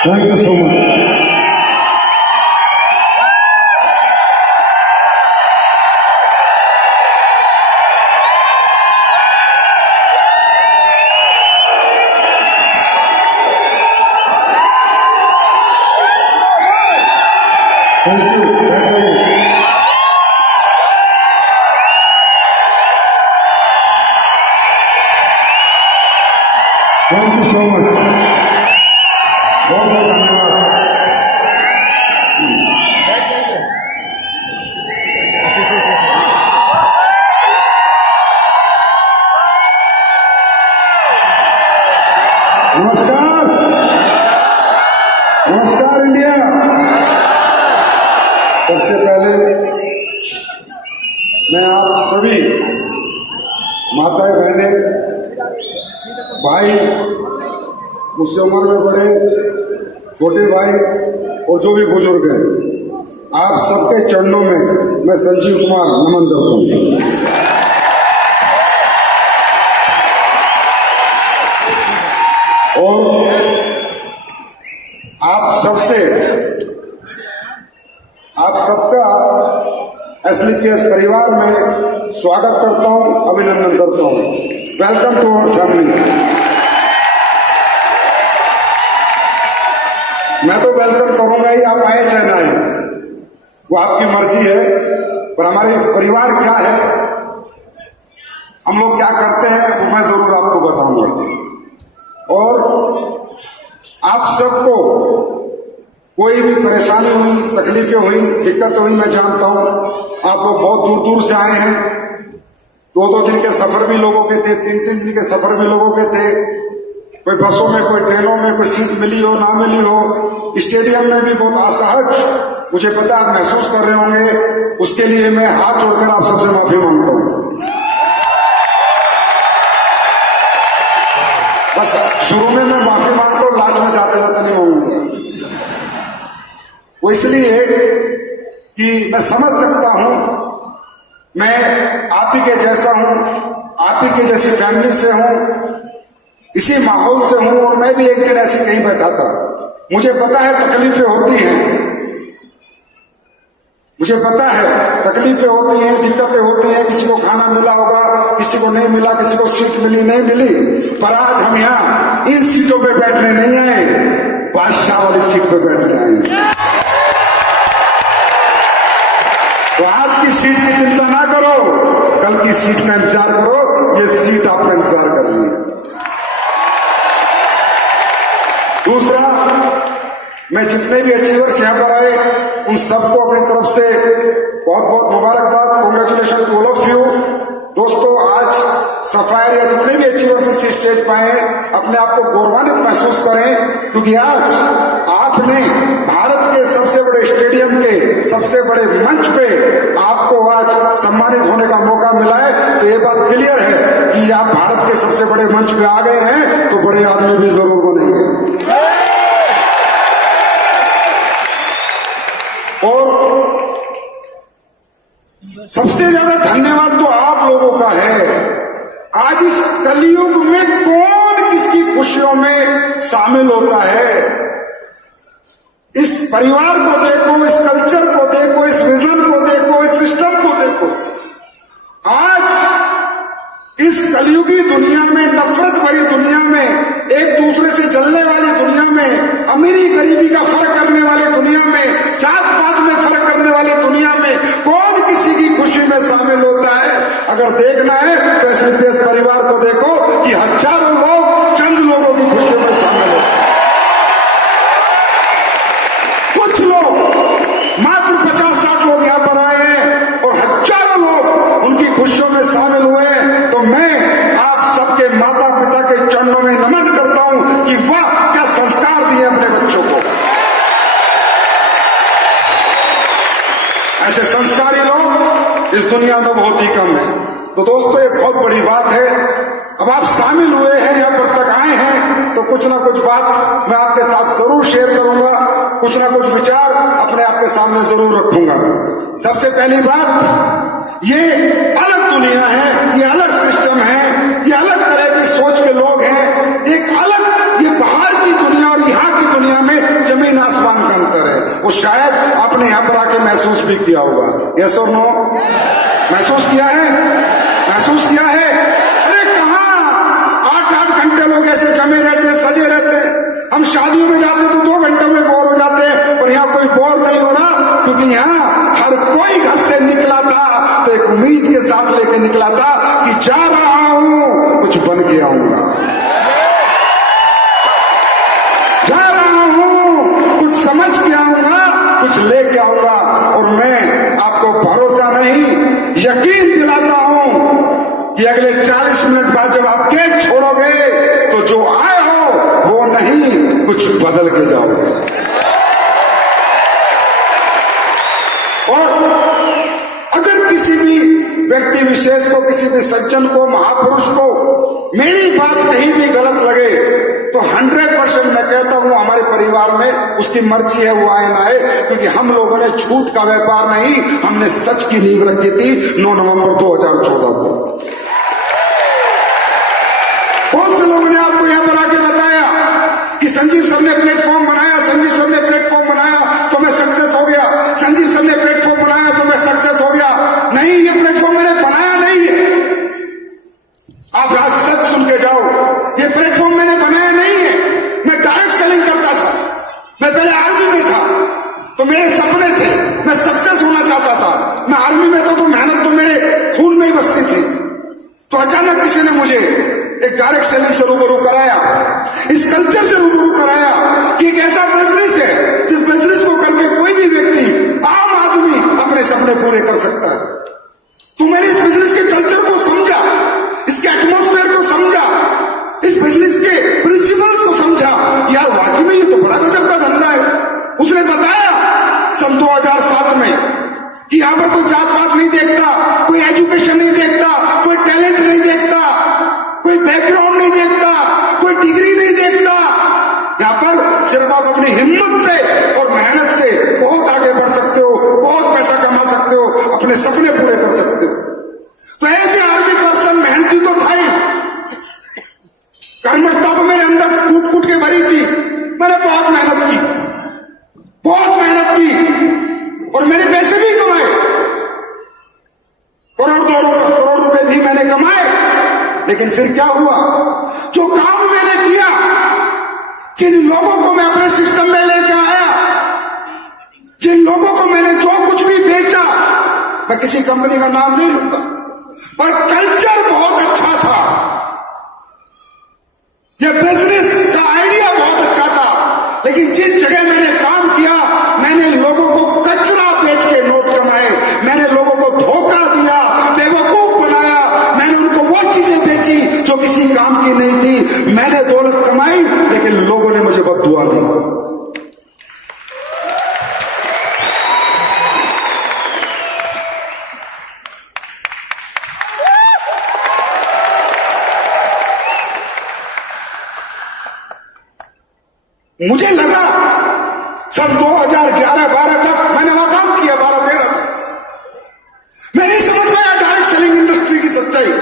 Thank you so much. Thank you. Thank you. Thank you so much. बहुत बहुत धन्यवाद। नमस्कार, नमस्कार इंडिया। सबसे पहले मैं आप सभी माताएं, बहनें, भाई, मुझसे उम्र में बड़े, छोटे भाई और जो भी बुजुर्ग हैं, आप सबके चरणों में मैं संजीव कुमार नमन करता हूं। और आप सबका एसलीपीएस परिवार में स्वागत करता हूं, अभिनंदन करता हूं। Welcome to our family. मैं तो वेलकम करूंगा ही, आप आए चाहे ना आए, वो आपकी मर्जी है। पर हमारे परिवार क्या है, हम लोग क्या करते हैं, वो मैं जरूर आपको बताऊंगा। और आप सबको कोई भी परेशानी हुई, तकलीफें हुई, दिक्कत हुई, मैं जानता हूं। आप लोग बहुत दूर दूर से आए हैं। 2-2 दिन के सफर भी लोगों के थे, 3-3 दिन के सफर भी लोगों के थे। कोई बसों में, कोई ट्रेनों में, कोई सीट मिली हो ना मिली हो, स्टेडियम में भी बहुत असहज, मुझे पता आप महसूस कर रहे होंगे। उसके लिए मैं हाथ जोड़कर आप सबसे माफी मांगता हूं। बस शुरू में मैं माफी मांगता हूं, लास्ट में जाते जाते नहीं मांगूंगा। वो इसलिए कि मैं समझ सकता हूं, मैं आप ही के जैसा हूं, आप ही के जैसी फैमिली से हूं, इसी माहौल से हूं। और मैं भी एक दिन ऐसे कहीं बैठा था। मुझे पता है तकलीफें होती हैं, मुझे पता है तकलीफें होती हैं, दिक्कतें होती हैं। किसी को खाना मिला होगा, किसी को नहीं मिला, किसी को सीट मिली नहीं मिली। पर आज हम यहाँ इन सीटों पे बैठने नहीं आए, बादशाह वाली सीट पे बैठने आए। तो आज की सीट की चिंता ना करो, कल की सीट का इंतजार करो। ये सीट आपका इंतजार कर रही है। दूसरा, मैं जितने भी अचीवर्स यहां पर आए उन सबको अपनी तरफ से बहुत बहुत मुबारकबाद, congratulation to all of you. दोस्तों, आज सफायर या जितने भी अचीवर्स इस स्टेज पर आए, अपने आप को गौरवान्वित महसूस करें, क्योंकि आज आपने भारत के सबसे बड़े स्टेडियम के सबसे बड़े मंच पे आपको आज सम्मानित होने का मौका मिला है। तो ये बात क्लियर है कि आप भारत के सबसे बड़े मंच पे आ गए हैं, तो बड़े आदमी भी जरूर बनेंगे। और सबसे ज्यादा धन्यवाद तो आप लोगों का है। आज इस कलयुग में कौन किसकी खुशियों में शामिल होता है। इस परिवार को देखो, इस कल्चर को देखो, इस विजन को देखो, इस सिस्टम को देखो। आज इस कलयुगी दुनिया में, नफरत भरी दुनिया में, एक दूसरे से जलने वाली दुनिया में, अमीरी गरीबी का फर्क करने वाली दुनिया में, जात पात में फर्क करने वाली दुनिया में कौन किसी की खुशी में शामिल होता है। अगर देखना है तो एसलीपीएस परिवार को देखो कि हजारों लोग चंद लोगों की खुशियों में शामिल होते हैं। कुछ लोग, मात्र 50-60 लोग यहां पर आए हैं और हजारों लोग उनकी खुशियों में शामिल हुए हैं। तो मैं आप सबके माता पिता के चरणों में नमन करता हूं कि वाह, क्या संस्कार दिए अपने बच्चों को। ऐसे संस्कारी लोग इस दुनिया में बहुत ही कम है। तो दोस्तों, ये बहुत बड़ी बात है। अब आप शामिल हुए हैं, यहां पर तक आए हैं, तो कुछ ना कुछ बात मैं आपके साथ जरूर शेयर करूंगा, कुछ ना कुछ विचार अपने आपके सामने जरूर रखूंगा। सबसे पहली बात, ये अलग दुनिया है, ये अलग सिस्टम है, ये अलग तरह की सोच के लोग हैं। एक अलग, ये बाहर की दुनिया और यहाँ की दुनिया में वो शायद आपने यहां पर आके महसूस भी किया होगा। यस और नो? महसूस किया है? महसूस किया है? अरे कहां 8-8 घंटे लोग ऐसे जमे रहते, सजे रहते। हम शादियों में जाते तो 2 घंटे में बोर हो जाते हैं, और यहाँ कोई बोर नहीं हो रहा, क्योंकि यहाँ हर कोई घर से निकला था तो एक उम्मीद के साथ लेके निकला था कि जा रहा हूं, कुछ बन के आऊंगा, जा रहा हूं, कुछ समझ के आऊंगा, कुछ लेके आऊंगा। और मैं आपको भरोसा नहीं, यकीन दिलाता हूं कि अगले 40 मिनट बाद जब आप गेट छोड़ोगे तो जो आए हो वो नहीं, कुछ बदल के जाओगे। और अगर किसी भी व्यक्ति विशेष को, किसी भी सज्जन को, महापुरुष को मेरी बात कहीं भी गलत लगे तो 100% मैं कहता हूं हमारे परिवार में उसकी मर्जी है, वो आए ना आए, क्योंकि हम लोगों ने झूठ का व्यापार नहीं, हमने सच की नींव रखी थी 9 नवंबर 2014 को। बहुत से लोगों ने आपको यहां पर आके बताया कि संजीव सर ने प्लेटफॉर्म बनाया, संजीव सर ने प्लेटफॉर्म बनाया तो मैं सक्सेस हो गया, संजीव सर ने प्लेटफॉर्म बनाया तो मैं सक्सेस हो गया। नहीं, ये प्लेटफॉर्म मैंने बनाया नहीं है। आप आज सच सुन के जाओ, ये प्लेटफॉर्म मैंने बनाया नहीं है। मैं डायरेक्ट सेलिंग करता था, मैं पहले आर्मी में था तो मेरे सपने थे, मैं सक्सेस होना चाहता था। मैं आर्मी में था तो मेहनत तो मेरे खून में ही बसती थी। तो अचानक किसी ने मुझे एक डायरेक्ट सेलिंग से रूबरू कराया, इस कल्चर से रूबरू कराया कि एक ऐसा बिजनेस है जिस बिजनेस को करके कोई भी व्यक्ति, आम आदमी अपने सपने पूरे कर सकता है। तो मैंने इस बिजनेस के कल्चर को समझा, इसके एटमॉस्फेयर को समझा, इस बिजनेस के प्रिंसिपल्स को समझा। यार वाकई में ये तो बड़ा गजब का धंधा है। उसने बताया सन 2007 में कि यहां पर कोई जात पात नहीं देखता, कोई एजुकेशन नहीं देखता, कोई टैलेंट नहीं देखता, कोई बैकग्राउंड नहीं देखता, कोई डिग्री नहीं देखता। यहां पर सिर्फ आप अपनी हिम्मत से और मेहनत से बहुत आगे बढ़ सकते हो, बहुत पैसा कमा सकते हो, अपने सपने पूरे कर सकते हो। तो ऐसे आर्मी पर्सन मेहनती तो था ही, कर्मठता तो मेरे अंदर कूट कूट के भरी थी। मैंने बहुत मेहनत की, बहुत मेहनत की, और मैंने पैसे भी कमाए, करोड़ रुपए भी मैंने कमाए। लेकिन फिर क्या हुआ, जो काम मैंने किया, जिन लोगों को मैं अपने सिस्टम में लेके आया, जिन लोगों को मैंने जो कुछ भी बेचा, मैं किसी कंपनी का नाम नहीं लूंगा, पर कल्चर बहुत अच्छा था, यह बिजनेस का आइडिया बहुत अच्छा था। लेकिन जिस जगह मैंने काम किया, मैंने लोगों को कचरा बेच के नोट कमाए, मैंने लोगों को धोखा दिया, बेवकूफ बनाया, मैंने उनको वो चीजें बेची जो किसी काम की नहीं थी। मैंने दौलत कमाई, लेकिन लोगों ने मुझे बद्दुआ दी। मुझे लगा सन 2011-12 तक मैंने वहां काम किया, 12-13 तक। मैं नहीं समझ पाया डायरेक्ट सेलिंग इंडस्ट्री की सच्चाई,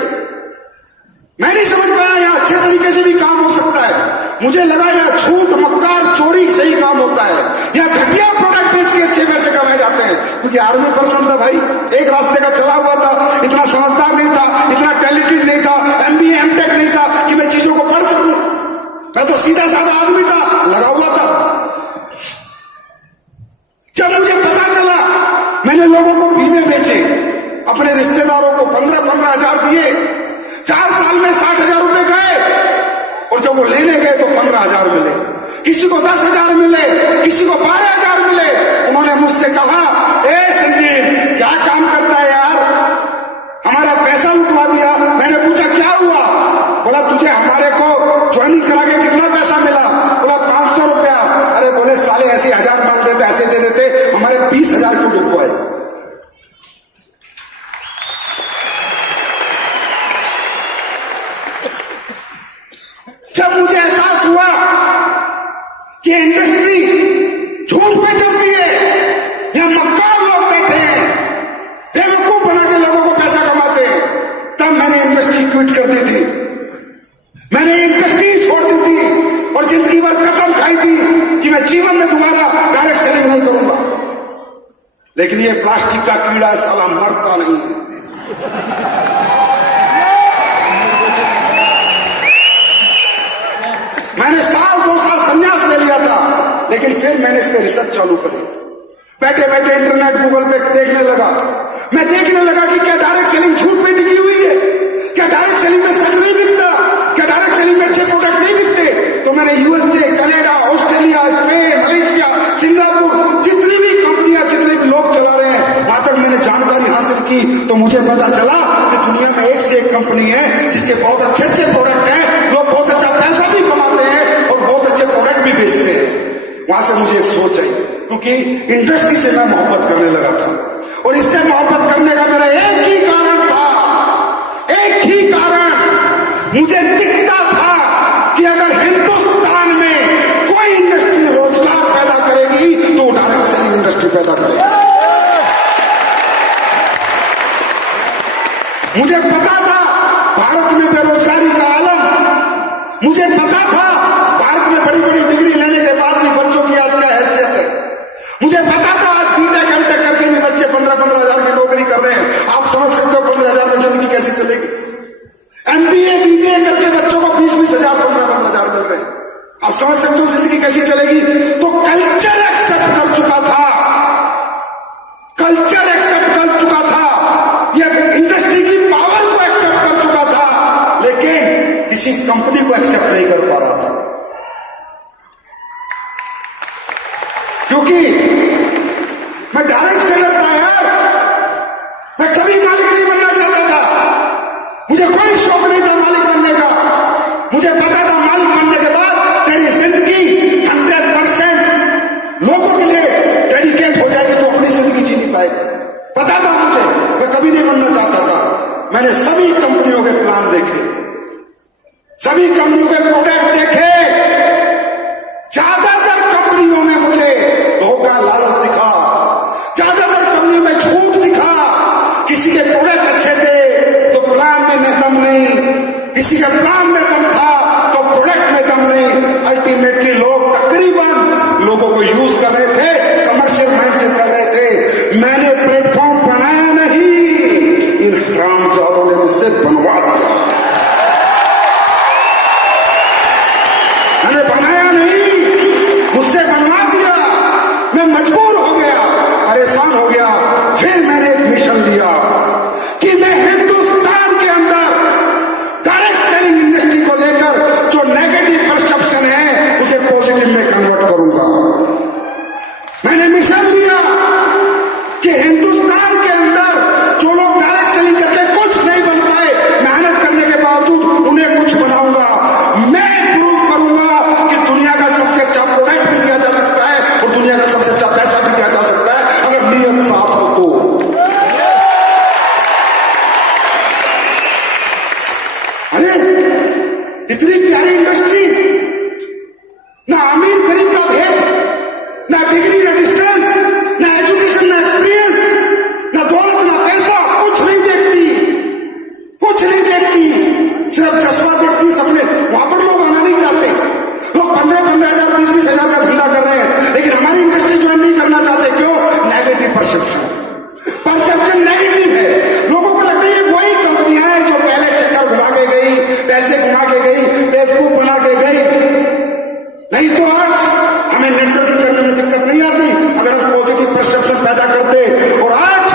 मैं नहीं समझ पाया यहां अच्छे तरीके से भी काम हो सकता है। मुझे लगा यहां झूठ, मक्कार, चोरी से ही काम होता है, यहां घटिया प्रोडक्ट बेच के अच्छे पैसे कमाए जाते हैं। क्योंकि आर्मी पर्सन था भाई, एक रास्ते का चला हुआ था, इतना समझदार नहीं था, इतना टैलेंटेड नहीं था, MBA MTech नहीं था कि मैं चीजों को पढ़ सकूं। मैं तो सीधा साधा आदमी था, लगा हुआ था। जब मुझे पता चला, मैंने लोगों को बीमे बेचे, अपने रिश्तेदारों को 15-15 हजार दिए, 4 साल में 60,000 रुपए गए, और जब वो लेने गए तो 15,000 मिले, किसी को 10,000 मिले, किसी को 12,000 मिले। उन्होंने मुझसे कहा, ए संजीव क्या काम करता है यार, हमारा पैसा लुटवा दिया। मैंने पूछा क्या हुआ, बोला तुझे हमारे को ज्वाइनिंग करा के कितना पैसा मिला, बोला 500 रुपया। अरे बोले साले ऐसे 1000 मांग देते, ऐसे दे देते, हमारे 20,000 क्यों लुटवाए। जब मुझे एहसास हुआ कि इंडस्ट्री झूठ लेकिन ये प्लास्टिक का कीड़ा साला मरता नहीं है। मैंने साल 2 साल संन्यास ले लिया था, लेकिन फिर मैंने इस पे रिसर्च चालू करी। बैठे बैठे इंटरनेट गूगल पे देखने लगा। मैं देखने लगा कि क्या डायरेक्ट सेलिंग झूठ पे टिकी हुई है, क्या डायरेक्ट सेलिंग में सच नहीं बिकता, क्या डायरेक्ट सेलिंग में अच्छे प्रोडक्ट नहीं बिकते। तो मैंने USA, Canada, Australia, Spain, Malaysia, Singapore, जितनी भी कंपनियां, जितने भी लोग चला रहे हैं, वहां तक मैंने जानकारी हासिल की। तो मुझे पता चला कि दुनिया में एक से एक कंपनी है जिसके बहुत अच्छे अच्छे प्रोडक्ट हैं, लोग बहुत अच्छा पैसा भी कमाते हैं और बहुत अच्छे प्रोडक्ट भी बेचते हैं। वहां से मुझे एक सोच आई, क्योंकि इंडस्ट्री से मैं मोहब्बत करने लगा था, और इससे मोहब्बत करने का मेरा एक ही कारण था, एक ही कारण। मुझे दिखता था कि अगर हिंदुस्तान में कोई इंडस्ट्री रोजगार पैदा करेगी तो वो डायरेक्ट सेलिंग इंडस्ट्री पैदा करेगी। मुझे पता था भारत में बेरोजगारी का आलम, मुझे पता था भारत में बड़ी बड़ी डिग्री लेने के बाद भी बच्चों की आज क्या हैसियत है, मुझे पता था आज बीटेक एमटेक करके भी बच्चे 15-15 हजार की नौकरी कर रहे हैं। आप समझ सकते हो 15 हजार में जिंदगी कैसे चलेगी। एमबीए बीबीए करके बच्चों को 20-20 हजार 15-15 हजार मिल रहे हैं। आप समझ सकते हो जिंदगी कैसी चलेगी। तो कल्चर एक्सेप्ट कर चुका था, कल्चर एक्सेप्ट कर चुका था, यह इंडस्ट्री की पावर को एक्सेप्ट कर चुका था, लेकिन किसी कंपनी को एक्सेप्ट नहीं कर पा रहा था, क्योंकि मैं डायरेक्ट सेलर था यार। मैं कभी मालिक नहीं बनना चाहता था, मुझे कोई शौक नहीं था मालिक बनने का। मुझे पता था मालिक बनने के बाद तेरी जिंदगी 100% लोगों के लिए डेडिकेट हो जाएगी, तो अपनी जिंदगी जी नहीं पाएगी। पता था मुझे, मैं कभी नहीं बनना चाहता था। मैंने सभी कंपनियों के प्लान देखे, सभी कंपनियों के प्रोडक्ट देखे, ज्यादातर कंपनियों में मुझे धोखा लालच दिखा, ज्यादातर कंपनियों में झूठ दिखा। किसी के प्रोडक्ट अच्छे थे तो प्लान में दम नहीं, किसी के प्लान में दम था तो प्रोडक्ट में दम नहीं। अल्टीमेटली लोग तकरीबन लोगों को यूज कर रहे थे, कमर्शियल माइंड से कर रहे थे। मैंने प्लेटफॉर्म बनाया नहीं, इन हरामजादों ने मुझसे बनवा दिया। मैंने बनाया नहीं, मुझसे बनवा दिया। मैं मजबूर हो गया, परेशान हो गया। फिर मैंने एक मिशन लिया कि मैं हिंदुस्तान के अंदर डायरेक्ट सेलिंग इंडस्ट्री को लेकर जो नेगेटिव परसेप्शन है उसे पॉजिटिव में कन्वर्ट करूंगा। मैंने मिशन लिया कि हिंदुस्तान के अंदर जो लोग डायरेक्ट सेलिंग करके कुछ नहीं बन पाए, मेहनत करने के बावजूद उन्हें कुछ बनाऊंगा। मैं प्रूव करूंगा कि दुनिया का सबसे अच्छा प्रोडक्ट भी दिया जा सकता है और दुनिया का सबसे अच्छा पैसा भी दिया जा सकता है, अगर नीयत साफ हो तो। अरे इतनी प्यारी इंडस्ट्री, ना अमीर गरीब का भेद, ना डिग्री ना डिस्टेंस, ना एजुकेशन ना एक्सपीरियंस, ना दौलत ना पैसा, कुछ नहीं देखती, कुछ नहीं देखती, सिर्फ जज्बा देखती। सबने वहां पर लोग आना नहीं चाहते, लोग 15-15 हजार 20-20 हजार का धंधा कर रहे हैं, लेकिन हमारी इंडस्ट्री ज्वाइन नहीं करना चाहते। क्यों? नेगेटिव परसेप्शन, परसेप्शन नेगेटिव है। लोगों को लगता है वही कंपनियां हैं जो पहले चक्कर घुमा के गई, पैसे घुमा के गई, बेवकूफ बना के गई। नहीं तो आज हमें नेटवर्किंग करने में दिक्कत नहीं आती अगर हम पॉजिटिव परसेप्शन पैदा करते। और आज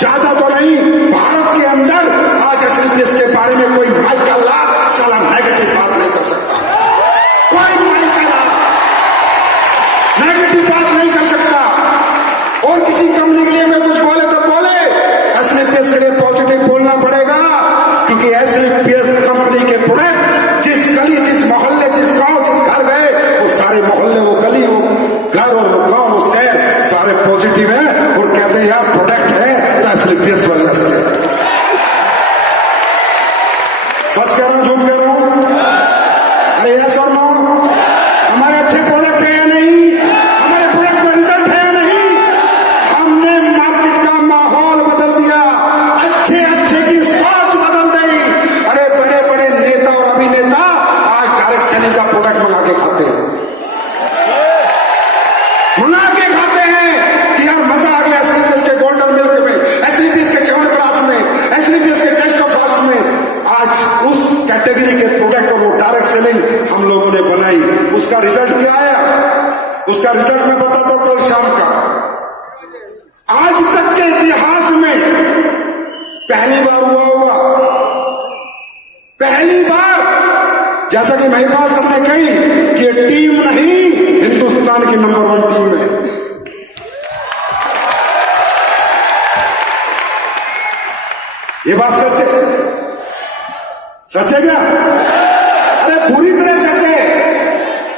ज्यादा तो नहीं, भारत के अंदर आज एसएलपीएस के बारे में कोई माइकल लाल साला नेगेटिव बात नहीं कर सकता, कोई माइकल लाल नेगेटिव बात नहीं कर सकता। और किसी कंपनी के लिए मैं कुछ बोले तो बोले, एसएलपीएस के लिए पॉजिटिव बोलना पड़ेगा, क्योंकि एसएलपीएस कंपनी के प्रोडक्ट जिस गली, जिस मोहल्ले, जिस गांव, जिस घर गए, वो सारे मोहल्ले, वो गली, वो घर और वो गांव, वो शहर सारे पॉजिटिव हैं और कहते हैं यार प्रोडक्ट है तो एसएलपीएस वजह से। सच कह रहा हूं, झूठ कह रहा हूं? अरे यस और नो? हमारे अच्छे प्रोडक्ट है या नहीं? हमारे प्रोडक्ट में रिजल्ट है या नहीं? हमने मार्केट का माहौल बदल दिया, अच्छे अच्छे की सोच बदल दी। अरे बड़े बड़े नेता और अभिनेता आज डायरेक्ट सेलिंग का प्रोडक्ट मंगा के खाते हैं, मंगा के खाते हैं कि यार मजा पहली बार हुआ होगा, पहली बार, जैसा कि महिपाल सर ने कही कि ये टीम नहीं, हिंदुस्तान की नंबर 1 टीम है। ये बात सच है, सच है क्या? अरे पूरी तरह सच है।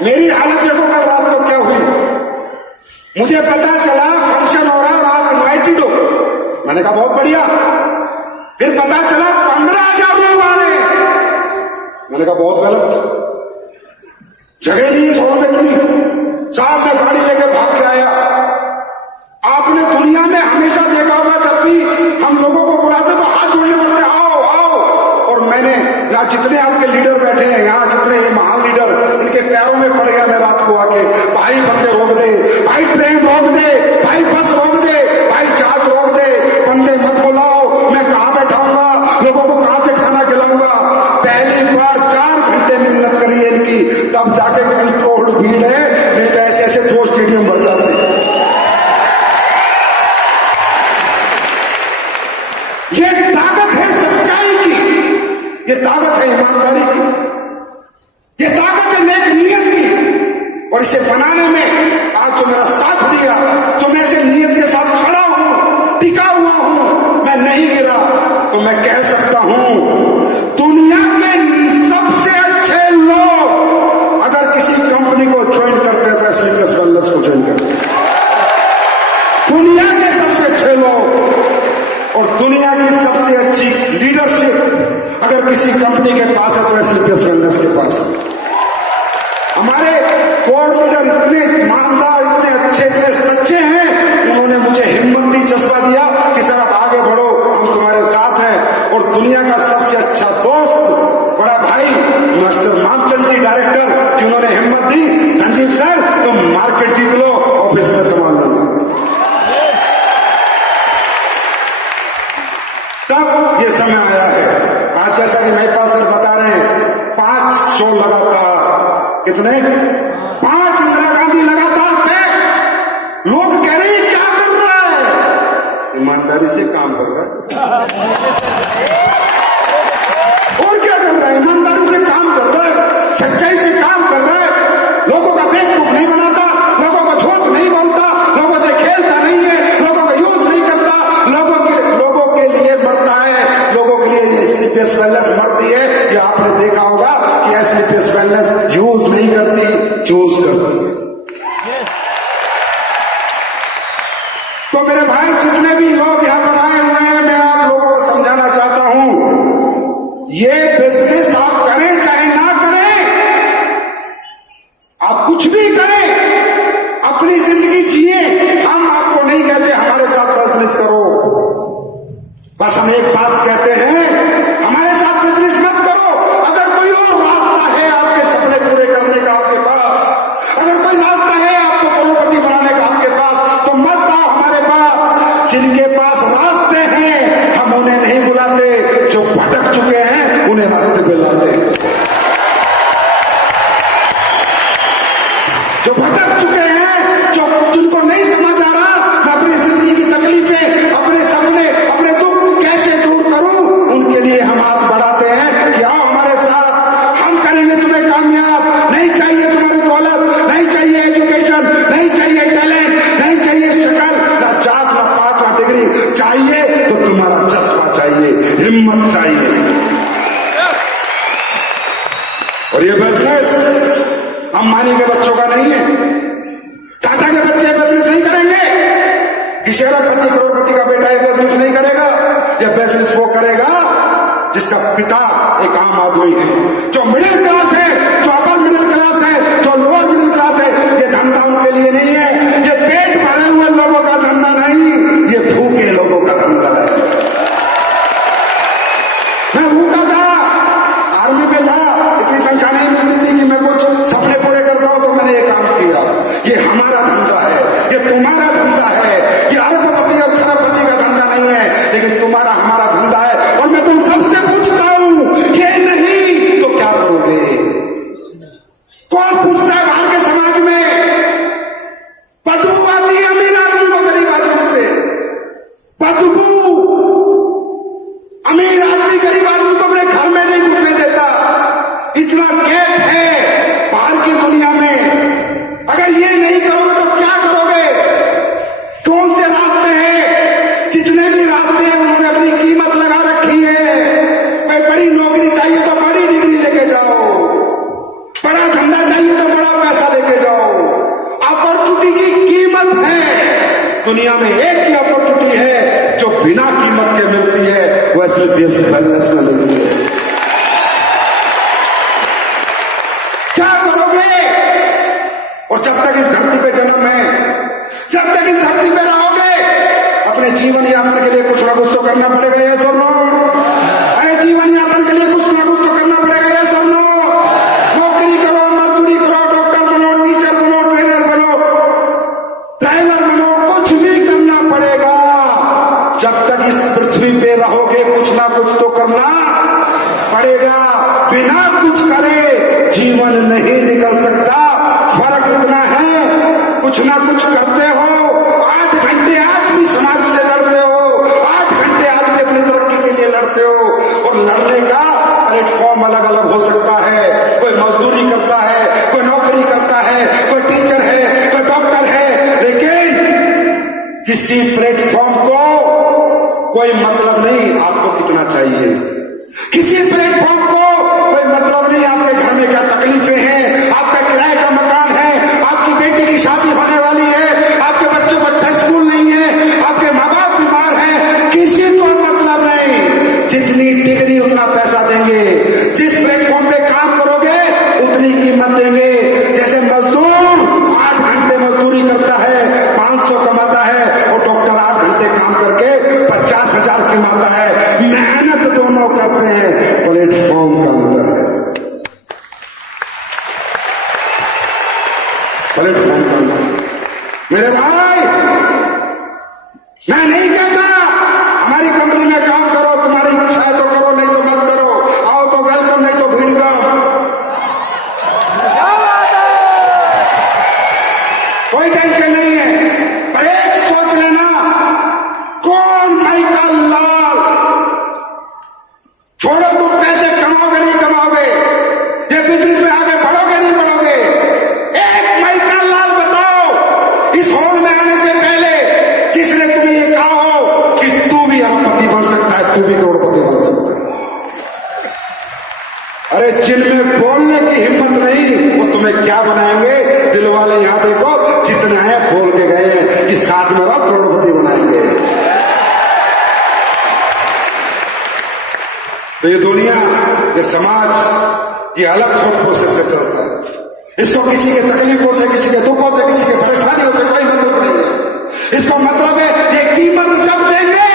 मेरी हालत देखो कल रात को क्या हुई। मुझे पता चला फंक्शन हो रहा है और आप इन्वाइटेड हो। मैंने कहा बहुत बढ़िया। फिर पता चला 15,000 लोग आ रहे हैं। मैंने कहा बहुत गलत, जगह नहीं है 100 रुपए की नहीं। साहब मैं गाड़ी लेके भाग के आया। आपने दुनिया में हमेशा देखा होगा जब भी हम लोगों को बुलाते तो हाथ जोड़ने पड़ते, आओ आओ। और मैंने यहाँ जितने आपके लीडर बैठे हैं, यहाँ जितने ये महान लीडर, इनके पैरों में पड़ गया मैं रात को आके, भाई बंदे रोक दे, भाई ट्रेन रोक दे, भाई बस रोक दे, भाई जहाज रोक दे, बंदे मत बुलाओ, मैं कहां बैठाऊंगा, लोगों को कहां से खाना खिलाऊंगा। पहली बार 4 घंटे मेहनत करी है इनकी, तब जाके कंट्रोल भीड़ है, नहीं तो ऐसे ऐसे 2 स्टेडियम भर जाते। ये ताकत है सच्चाई की, ये ताकत है ईमानदारी की, ये ताकत है नेक नीयत की। और इसे बनाने में आज जो मेरा साथ दिया, जो मैं इसे नीयत के साथ खड़ा हूं, टिका हुआ हूं, मैं नहीं गिरा, तो मैं कह सकता हूं दुनिया के सबसे अच्छे लोग अगर किसी कंपनी को ज्वाइन करते हैं तो एसलीपीएस वेलनेस को ज्वाइन करते हैं। दुनिया के सबसे अच्छे लोग और दुनिया की सबसे अच्छी लीडरशिप अगर किसी कंपनी के पास है तो एसलीपीएस वेलनेस के पास है। हमारे कोर लीडर इतने ईमानदार, इतने अच्छे, इतने सच्चे हैं, उन्होंने मुझे हिम्मत दी, जज्बा दिया कि सर आप आगे बढ़ो, हम तुम्हारे साथ हैं। और दुनिया का सबसे अच्छा दोस्त, बड़ा भाई मास्टर मामचंद जी डायरेक्टर, जिन्होंने हिम्मत दी, संजीव सर तुम मार्केट जीत लो, ऑफिस में संभाल लो। तब ये समय आया है। आज जैसा कि महिपाल सर बता रहे हैं, 5 शो लगातार, कितने 5 इंदिरा गांधी लगातार पे। लोग कह रहे हैं क्या कर रहा है? ईमानदारी से काम कर रहा है। और क्या कर रहा है? ईमानदारी से काम कर रहा है, सच्चाई से काम कर रहा है। लोगों का बेवकूफ नहीं बनाता, लोगों को झूठ नहीं बोलता, लोगों से खेलता नहीं है, लोगों का यूज नहीं करता, लोगों के लिए मरता है, लोगों के लिए एसलीपीएस वेलनेस मरती है। ये आपने देखा होगा कि एसलीपीएस वेलनेस यूज नहीं करती, चूज करती है। तो मेरे भाई जितने भी लोग यहां पर आए हुए हैं, मैं आप लोगों को समझाना चाहता हूं, ये बिजनेस आप करें चाहे ना करें, आप कुछ भी करें, अपनी जिंदगी जिए। हम आपको नहीं कहते हमारे साथ बिजनेस करो, बस हम एक बात कहते हैं, हमारे साथ बिजनेस मत करो। अगर कोई और रास्ता है आपके सपने पूरे करने का आपके पास, अगर कोई रास्ता है आपको करोड़पति बनाने का आपके पास, तो मत आओ हमारे पास। जिनके पास रास्ते हैं हम उन्हें नहीं बुलाते, जो भटक चुके हैं उन्हें रास्ते पे लाते हैं। जो भटक चुके हैं, जो जिनको नहीं समझ आ रहा मैं अपनी जिंदगी की तकलीफें, अपने सपने, अपने दुख कैसे दूर करूं, उनके लिए हम हाथ बढ़ाते हैं कि आओ हमारे साथ, हम करेंगे तुम्हें कामयाब। नहीं चाहिए तुम्हारी दौलत, नहीं चाहिए एजुकेशन, नहीं चाहिए टैलेंट, नहीं चाहिए शक्ल, ना जात, ना पात, ना डिग्री, चाहिए तो तुम्हारा जज्बा चाहिए, हिम्मत चाहिए। और ये बिजनेस अंबानी के बच्चों का नहीं है, टाटा के बच्चे बिजनेस नहीं करेंगे, किसी अरबपति करोड़पति का बेटा ये बिजनेस नहीं करेगा। यह बिजनेस वो करेगा जिसका पिता एक आम आदमी है, जो मिडिल क्लास है, जो अपर मिडिल क्लास है, जो लोअर मिडिल क्लास है। ये धंधा उनके लिए नहीं है, ये पेट भरे हुए लोगों का धंधा नहीं, ये भूखे लोगों का धंधा है। मैं भूखा था, आर्मी में था, इतनी तनख्वाह नहीं मिलती थी कि मैं कुछ सपने पूरे कर पाऊं, तो मैंने ये काम किया। ये हमारा धंधा है, ये तुम्हारा धंधा है, ये अरबपति और खरबपति का धंधा नहीं है, लेकिन तुम्हारा हमारा धंधा है। और मैं तुम सबसे पूछता हूं, ये नहीं तो क्या करोगे? कौन पूछता है बाहर के समाज में? बदबू आती है अमीर आदमी को गरीब आदमी से, बदबू। वास्ते उन्होंने अपनी कीमत लगा रखी है। कोई बड़ी नौकरी चाहिए तो बड़ी डिग्री लेके जाओ, बड़ा धंधा चाहिए तो बड़ा पैसा लेके जाओ। अपॉर्चुनिटी की कीमत है। दुनिया में एक ही अपॉर्चुनिटी है जो बिना कीमत के मिलती है, वो सिर्फ देश वेलनेस में मिलती है। क्या करोगे? और जब तक इस धरती पे जन्म है, जब तक इस धरती पे रहोगे, अपने जीवन यापन के लिए कुछ ना कुछ तो करना पड़ेगा। ये सब लोग, अरे जीवन यापन के लिए कुछ ना कुछ तो करना पड़ेगा। ये सब लोग नौकरी करो, मजदूरी करो, डॉक्टर बनो, टीचर बनो, ट्रेनर बनो, ड्राइवर बनो, कुछ भी करना पड़ेगा। जब तक इस पृथ्वी पे रहोगे कुछ ना कुछ तो करना पड़ेगा। बिना कुछ करे जीवन नहीं निकल सकता। फर्क इतना है, कुछ ना कुछ करते हो, 8 घंटे आज भी समाज से लड़ते हो, 8 घंटे आज भी अपनी तरक्की के लिए लड़ते हो। और लड़ने का प्लेटफॉर्म अलग अलग हो सकता है। कोई मजदूरी करता है, कोई नौकरी करता है, कोई टीचर है, कोई डॉक्टर है, लेकिन किसी प्लेटफॉर्म को कोई मतलब नहीं आपको कितना चाहिए। किसी प्लेटफॉर्म को कोई मतलब नहीं आपके घर में क्या तकलीफें हैं, आपका किराए का मकान है, आपकी बेटी की शादी होने वाली है, आपके बच्चों का अच्छा स्कूल नहीं है, आपके माँ बाप बीमार हैं, किसी को मतलब नहीं। जितनी डिग्री उतना पैसा देंगे, जिस प्लेटफॉर्म पे काम करोगे उतनी कीमत देंगे। जैसे मजदूर 8 घंटे मजदूरी करता है, 500 कमाता है, और डॉक्टर 8 घंटे काम करके 50,000 कमाता है। मेहनत दोनों करते हैं, प्लेटफॉर्म का अंतर है। प्लेटफॉर्म का अंतर। मेरे भाई, मैं नहीं कहता हमारी कंपनी में काम करो, तुम्हारी इच्छा है तो करो, नहीं तो मत करो। आओ तो वेलकम, नहीं तो भीड़ कम। कोई टेंशन नहीं है। पर एक सोच लेना, कौन माइका लाल, छोड़ो तुम पैसे कमाओगे नहीं कमाओगे, ये बिजनेस में आगे बढ़ोगे नहीं बढ़ोगे। एक माइका लाल बताओ इस हॉल में आने से पहले जिसने तुम्हें ये कहा हो कि तू भी अरबपति बन सकता है, तू भी करोड़पति बन सकता है। अरे जिनमें बोलने की हिम्मत नहीं, वो तुम्हें क्या बनाएंगे? दिल वाले यहां देखो, जितने हैं बोल के गए हैं कि साथ में रहो, करोड़पति बनाएंगे। तो ये दुनिया, ये समाज, ये अलग थॉट प्रोसेस से चलता है। इसको किसी के तकलीफों से, किसी के दुखों से, किसी के परेशानियों से कोई मतलब नहीं है। इसको मतलब है ये कीमत जब देंगे,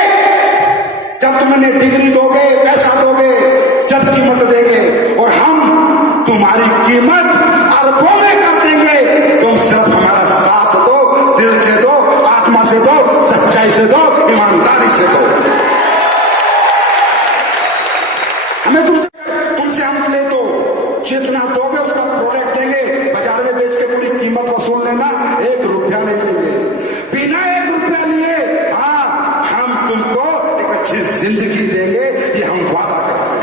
जब तुम इन्हें डिग्री दोगे, पैसा दोगे, जब कीमत देंगे। और हम तुम्हारी कीमत अरबों में कर देंगे। तुम सिर्फ हमारा साथ दो, दिल से दो, आत्मा से दो, सच्चाई से दो, ईमानदारी से दो। हमें तुमसे हम ले तो जितना दोगे उसका प्रोडक्ट देंगे, बाजार में बेच के पूरी कीमत वसूल लेना, 1 रुपया नहीं लेंगे। बिना 1 रुपया लिए हाँ हम तुमको एक अच्छी जिंदगी देंगे, ये हम वादा करते हैं।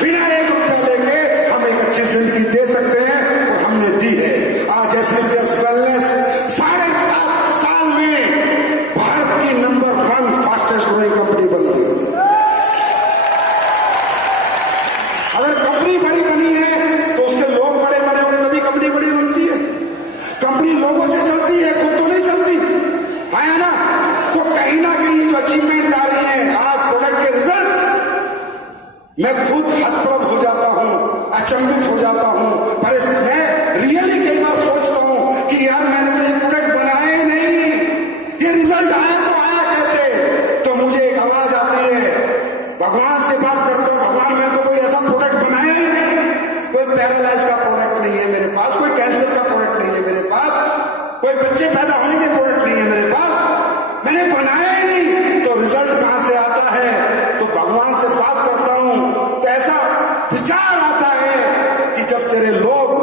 बिना 1 रुपया लेंगे हम एक अच्छी जिंदगी दे सकते हैं, और हमने दी है। आज एसएलवीएस वेलनेस 7.5 साल में भारत की नंबर 1 फास्टेस्ट ग्रोइंग कंपनी बनी है। अगर कंपनी बड़ी बनी है तो उसके लोग बड़े बने होंगे, तभी कंपनी बड़ी बनती है। कंपनी लोगों से चलती है, खुद तो नहीं चलती है ना। तो कहीं ना कहीं जो अचीवमेंट आ रही है, आज प्रोडक्ट के रिजल्ट, मैं खुद हतप्रभ हो जाता हूं, अचंभित हो जाता हूं। पर मैं रियली कई बार सोचता हूं कि यार मैंने तो ये प्रोडक्ट बनाया ही नहीं, ये रिजल्ट आया तो आया कैसे? तो मुझे एक आवाज आती है, भगवान से बात करता हूं, भगवान मैंने तो कोई ऐसा प्रोडक्ट बनाया ही नहीं, कोई पैरालाइज का प्रोडक्ट नहीं है मेरे पास, कोई कैंसर का प्रोडक्ट नहीं है मेरे पास, कोई बच्चे पैदा होने के प्रोडक्ट नहीं है मेरे पास, मैंने बनाया ही नहीं, तो रिजल्ट कहां से आता है? तो भगवान से बात करता हूं तो ऐसा विचार आता है कि जब तेरे लोग,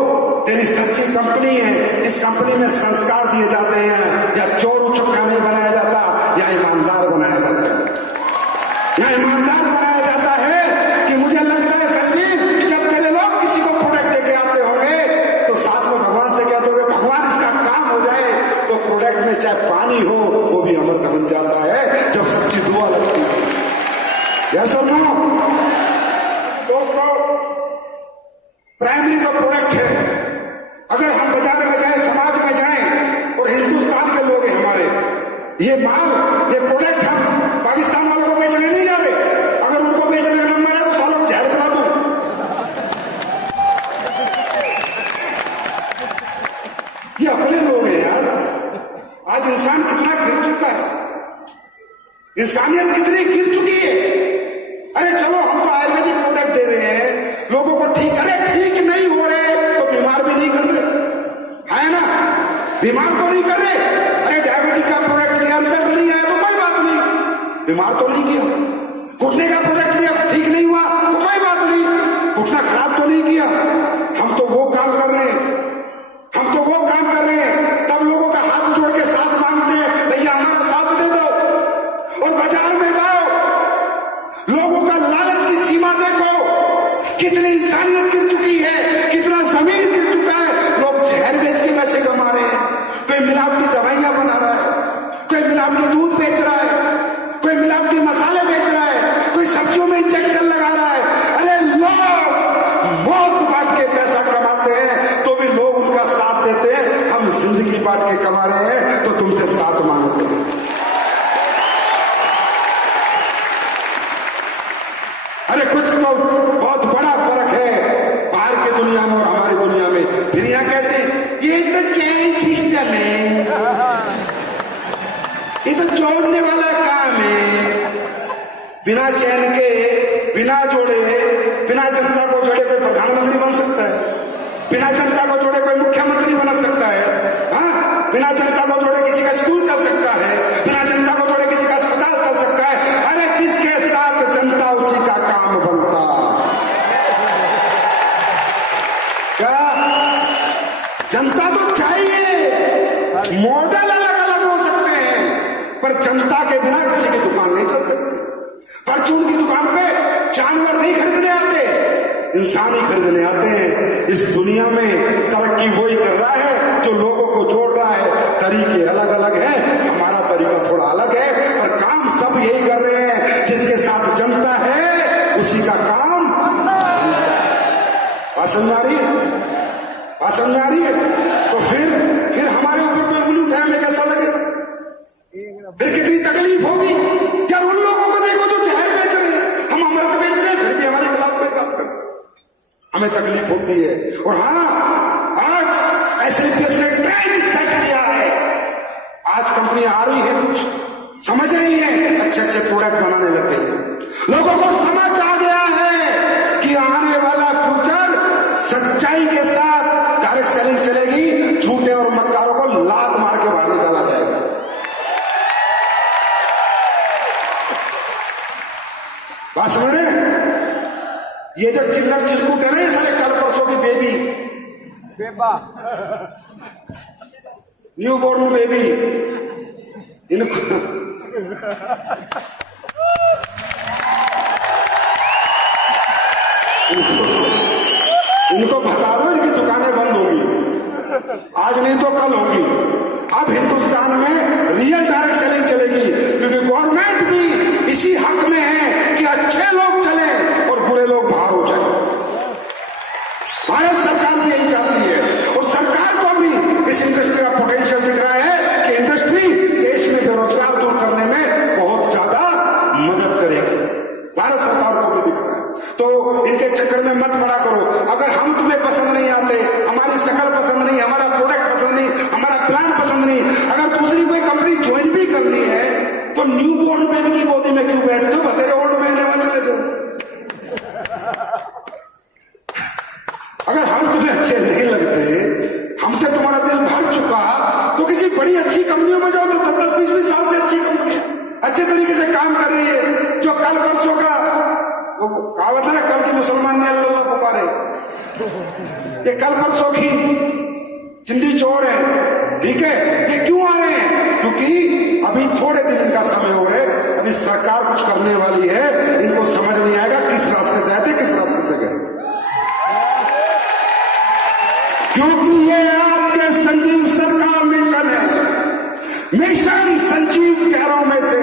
तेरी सच्ची कंपनी है, इस कंपनी में संस्कार दिए जाते हैं, या चोर उचक्का नहीं बनाया जाता, या ईमानदार बनाया जाता है, या ईमानदार बनाया जाता है। कि मुझे लगता है संजीव, जब तेरे लोग किसी को प्रोडक्ट देके आते होंगे तो साथ में भगवान से कहते होंगे, भगवान इसका काम हो जाए, तो प्रोडक्ट में चाहे पानी हो, ऐसा ना दोस्तों, प्राइमरी तो प्रोडक्ट है। अगर हम बाजार में जाएं, समाज में जाएं और हिंदुस्तान के लोग हैं हमारे, ये माल, ये प्रोडक्ट हम पाकिस्तान वालों को बेचने नहीं जा रहे। अगर उनको बेचने का नंबर है तो सालों को जहर पिला दो। ये अपने लोग हैं यार। आज इंसान कितना गिर चुका है, इंसानियत कितनी गिर चुकी है। अरे चलो हम तो आयुर्वेदिक प्रोडक्ट दे रहे हैं लोगों को, ठीक, अरे ठीक नहीं हो रहे तो बीमार भी नहीं कर रहे, है ना, बीमार तो नहीं कर रहे। अरे डायबिटीज का प्रोडक्ट लिया, रिजल्ट नहीं आया तो कोई बात नहीं, बीमार तो नहीं किया। घुटने का प्रोडक्ट लिया, ठीक नहीं हुआ तो कोई बात नहीं, घुटना खराब तो नहीं किया। हम तो वो काम कर रहे हैं, हम तो वो काम कर रहे हैं, तब लोगों का हाथ जोड़ के साथ मांगते हैं, भैया हमारा साथ दे दो। और बाजार में जाओ, लोगों का लालच की सीमा देखो, कितनी इंसानियत गिर चुकी है, कितना जमीन गिर चुका है। लोग जहर बेच के पैसे कमा रहे हैं, कोई मिलावटी दवाइयां बना रहा है, कोई मिलावटी दूध बेच रहा है, कोई मिलावटी मसाले बेच रहा है, कोई सब्जियों में इंजेक्शन लगा रहा है। अरे लोग मौत बांट के पैसा कमाते हैं तो भी लोग उनका साथ देते हैं। हम जिंदगी बांट के कमा रहे हैं तो तुमसे साथ मांगते हैं। अरे कुछ तो बहुत बड़ा फर्क है बाहर की दुनिया में और हमारी दुनिया में। फिर यहां कहते हैं ये तो चेन सिस्टम है, ये तो जोड़ने वाला काम है। बिना चैन के, बिना जोड़े, बिना जनता को जोड़े कोई प्रधानमंत्री बन सकता है, बिना जनता को जोड़े कोई मुख्यमंत्री बन सकता है, हाँ, बिना जनता को जोड़े किसी का स्कूल चल सकता है, बिना जनता को जोड़े किसी का अस्पताल चल सकता है। अरे जिसके साथ जनता उसी का काम बनता। क्या जनता तो चाहिए, मॉडल अलग अलग हो सकते हैं पर जनता के बिना किसी की दुकान नहीं चल सकती। परचून की दुकान पे जानवर नहीं खरीदने आते, इंसान ही खरीदने आते हैं। इस दुनिया में तरक्की वही कर रहा है जो लोगों को जोड़ रहा है। तरीके अलग अलग हैं, हमारा तरीका थोड़ा अलग है पर काम सब यही कर रहे हैं। जिसके साथ जनता है उसी का काम। बात समझ आ रही है? बात समझ आ रही है? तो फिर हमारे ऊपर कोई उंगली उठाए हमें कैसा लगेगा? फिर कितनी तकलीफ होगी यार। उन लोगों को देखो जो जहर बेच रहे हैं, हम अमृत बेच रहे हैं, फिर भी हमारे खिलाफ कोई बात करते हैं, हमें तकलीफ होती है। और हाँ, आज एसएलपीएस ने ट्रेंड सेट किया है। आज कंपनियां आ रही है, कुछ समझ रही है, अच्छे अच्छे प्रोडक्ट बनाने लग गई है। लोगों को समझ आ गया है कि आने वाला फ्यूचर सच्चाई के साथ डायरेक्ट सेलिंग चलेगी, झूठे और मक्कारों को लात मार के बाहर निकाला जाएगा। बात समझ रहे हैं? ये जो चिल्लर चिल्कुट है ना, ये सारे कल परसों की बेबी, बेबा, न्यू बोर्न बेबी, इनको बता दो इनकी दुकानें बंद होगी, आज नहीं तो कल होगी। अब हिंदुस्तान में रियल डायरेक्ट सेलिंग चलेगी क्योंकि गवर्नमेंट भी इसी हक में है कि अच्छे लोग चले और बुरे लोग बाहर हो जाए। भारत सरकार भी यही चाहती है और सरकार को भी इस इंडस्ट्री का पोटेंशियल दिख रहा है कि इंडस्ट्री देश में बेरोजगार दूर करने में बहुत ज्यादा मदद करेगी। भारत सरकार को भी दिख रहा है। तो इनके चक्कर में मत पड़ा करो। अगर हम तुम्हें पसंद नहीं आते, हमारी शक्ल पसंद नहीं, हमारा प्रोडक्ट पसंद नहीं, हमारा प्लान पसंद नहीं, अगर दूसरी कोई कंपनी ज्वाइन भी करनी है तो न्यू बोर्न बेबी की गोदी में क्यों बैठते हो? बतेरे ओल्ड मैन है, वहां चले जाओ। अगर हम तुम्हें अच्छे नहीं लगते, हमसे तुम्हारा दिल भर चुका, तो किसी बड़ी अच्छी कंपनियों में जाओ। तो 10-20 साल से अच्छी कंपनी अच्छे तरीके से काम कर रही है। जो कल परसों का वो कहावत है ना, कल की मुसलमान ने अल्लाह पुकारे, ये कल परसों की चिंदी चोर है, ठीक है। ये क्यों आ रहे हैं? क्योंकि अभी थोड़े दिन इनका समय हो रहे, अभी सरकार कुछ करने वाली है, इनको समझ नहीं आएगा किस रास्ते से आए थे, किस रास्ते से गए। क्योंकि ये आपके संजीव सर का मिशन है। मिशन संजीव कह रहा हूं मैं से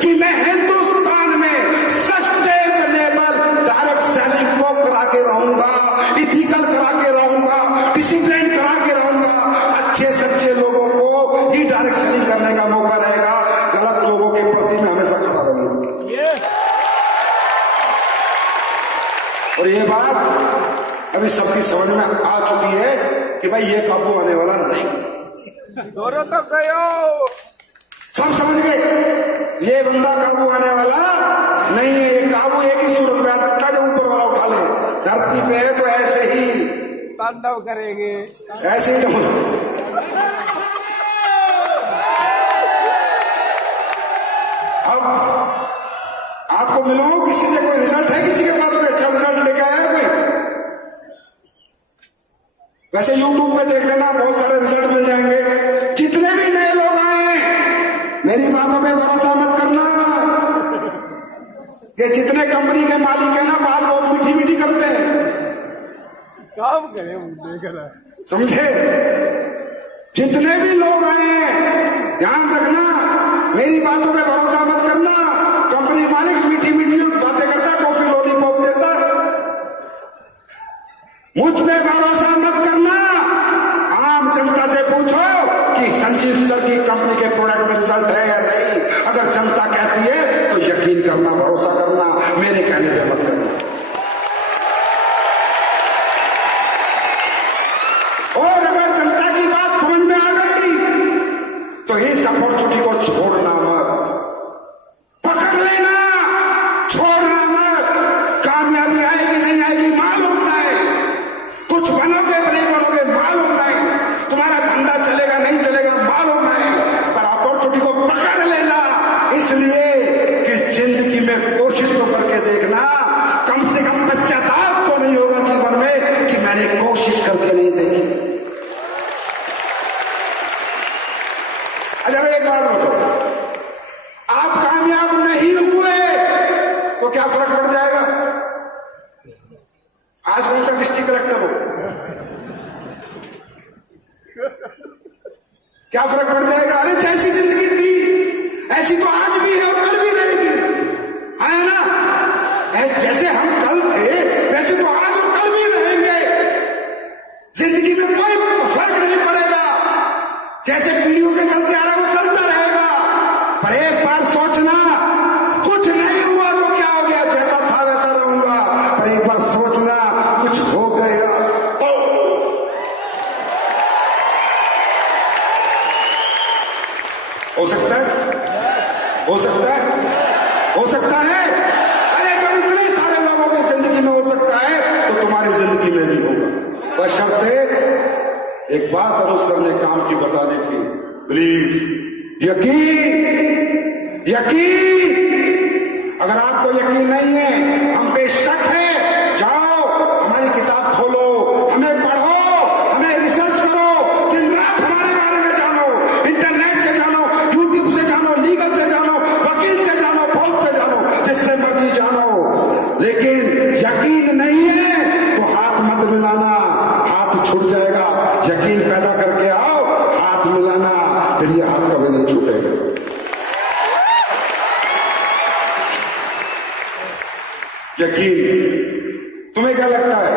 कि मैं हिंदुस्तान में सस्ते ही डायरेक्ट सेलिंग करने का मौका रहेगा। गलत लोगों के प्रति मैं हमेशा खड़ा रहूंगा। और ये बात अभी सबकी समझ में आ चुकी है कि भाई ये काबू आने वाला नहीं। सब समझ गए ये बंदा काबू आने वाला नहीं है। ये काबू एक ही सूरत में आ सकता है जो ऊपर वाला उठा ले। धरती पे है तो ऐसे ही तांडव करेंगे, ऐसे ही अब आपको मिलाओ, किसी से कोई रिजल्ट है? किसी के पास कोई अच्छा रिजल्ट लेके आया है कोई? वैसे यूट्यूब पे देख लेना, बहुत सारे रिजल्ट मिल जाएंगे। जितने भी नए लोग आए मेरी बातों पे भरोसा मत करना। ये जितने कंपनी के मालिक है ना, बात बहुत मीठी मीठी करते हैं। काम करें समझे? जितने भी लोग आए ध्यान रखना, मेरी बातों पे भरोसा मत करना। कंपनी मालिक मीठी मीठी बातें करता है, कॉफी लॉलीपॉप देता है। मुझ पे भरोसा मत करना। आम जनता से पूछो कि संजीव सर की कंपनी के प्रोडक्ट में रिजल्ट है या नहीं। अगर जनता कहती है तो यकीन करना, भरोसा करना, मेरे कहने पे मत करना। और अगर जनता की बात समझ में आ गई तो इस अपॉर्चुनिटी को छोड़ना मत, पकड़ लेना, छोड़ना मत। कामयाबी आएगी नहीं आएगी मालूम नहीं, कुछ बनोगे नहीं बनोगे मालूम नहीं, तुम्हारा धंधा चलेगा नहीं चलेगा मालूम नहीं, पर अपॉर्चुनिटी को पकड़ लेना। इसलिए कि जिंदगी में कोशिश तो करके देखना, कम से कम पश्चाताप तो नहीं होगा जीवन में कि मैंने कोशिश करके नहीं देखी। अच्छा एक बात बताओ, आप कामयाब नहीं हुए तो क्या फर्क पड़ जाएगा? आज कौन सा डिस्ट्रिक्ट कलेक्टर हो, क्या फर्क पड़ जाएगा? अरे जैसी जिंदगी थी ऐसी तो आज भी है और कल भी रहेगी, है ना? जैसे हम कल थे वैसे तो आज और कल भी रहेंगे। जिंदगी में कोई फर्क नहीं पड़ेगा। जैसे पीढ़ियों से चलते आ रहा है वो चलता रहेगा। पर एक बार सोचना, कुछ नहीं हुआ तो क्या हो गया, जैसा था वैसा रहूंगा। पर एक बार सोचना, कुछ हो गया तो हो सकता है, हो सकता है, हो सकता है। अरे जब इतने सारे लोगों की जिंदगी में हो सकता है तो तुम्हारी जिंदगी में भी होगा। बशर्ते एक बात अनुसर ने काम की बता दी थी, बिलीव, यकीन, यकीन। अगर आपको यकीन नहीं है, हम पे शक है, जाओ हमारी किताब खोलो, हमें पढ़ो, हमें रिसर्च करो, दिन रात हमारे बारे में जानो, इंटरनेट से जानो, यूट्यूब से जानो, लीगल से जानो, वकील से जानो, बहुत से जानो, जिससे मर्जी जानो। लेकिन यकीन नहीं है तो हाथ मत मिलाना, हाथ छूट जाएगा। यकीन पैदा करके आओ, हाथ मिलाना, फिर ये हाथ कभी नहीं छूटेगा। यकीन। तुम्हें क्या लगता है,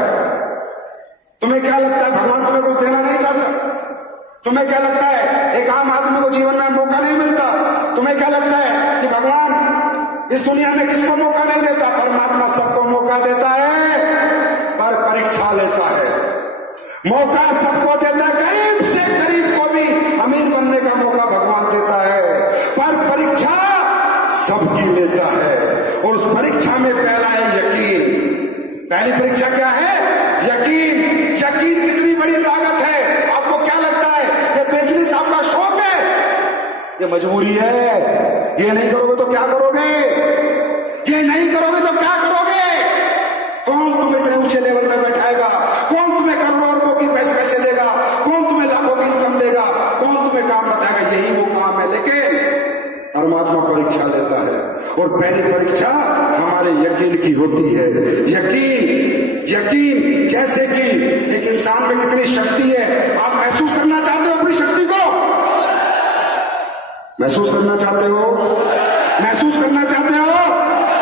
तुम्हें क्या लगता है भगवान तुम्हें कुछ देना नहीं चाहता? तुम्हें क्या लगता है एक आम आदमी को जीवन में मौका नहीं मिलता? तुम्हें क्या लगता है कि भगवान इस दुनिया में किसको मौका नहीं देता? परमात्मा सबको मौका देता है, पर परीक्षा लेता है। मौका सबको देता है, गरीब से गरीब को भी अमीर बनने का मौका भगवान देता है, पर परीक्षा सबकी लेता है। और उस परीक्षा में पहला है यकीन। पहली परीक्षा क्या है? यकीन। यकीन कितनी बड़ी ताकत है। आपको क्या लगता है ये बिजनेस आपका शौक है? ये मजबूरी है। ये नहीं करोगे तो क्या करोगे? ये नहीं करोगे तो क्या करोगे? कौन तुम्हें इतने ऊंचे लेवल में बैठाएगा? कौन तुम्हें करोड़ों अरबों की पैसे देगा? कौन तुम्हें लाखों की इनकम देगा? कौन तुम्हें काम बताएगा? यही वो काम है। लेकिन परमात्मा परीक्षा लेता है, और पहली परीक्षा हमारे यकीन की होती है। यकीन, यकीन। जैसे कि एक इंसान में कितनी शक्ति है, आप महसूस करना चाहते हो अपनी शक्ति को? महसूस करना चाहते हो? महसूस करना चाहते हो?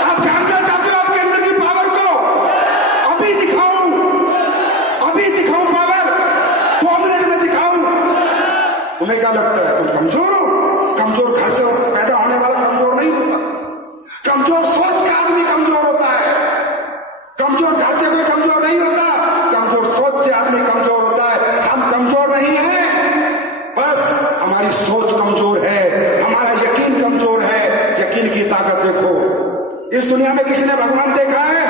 आप जानना चाहते हो आपके अंदर की पावर को? अभी दिखाऊं, अभी दिखाऊं पावर, 2 मिनट में दिखाऊं। तुम्हें क्या लगता है तुम कमजोर हो? कमजोर घर से पैदा होने वाला कमजोर नहीं होता। कमजोर सोच का आदमी कमजोर होता है। कमजोर घर से कोई कमजोर नहीं होता, कमजोर सोच से आदमी कमजोर होता है। हम कमजोर नहीं हैं, बस हमारी सोच कमजोर है, हमारा यकीन कमजोर है। यकीन की ताकत देखो। इस दुनिया में किसी ने भगवान देखा है?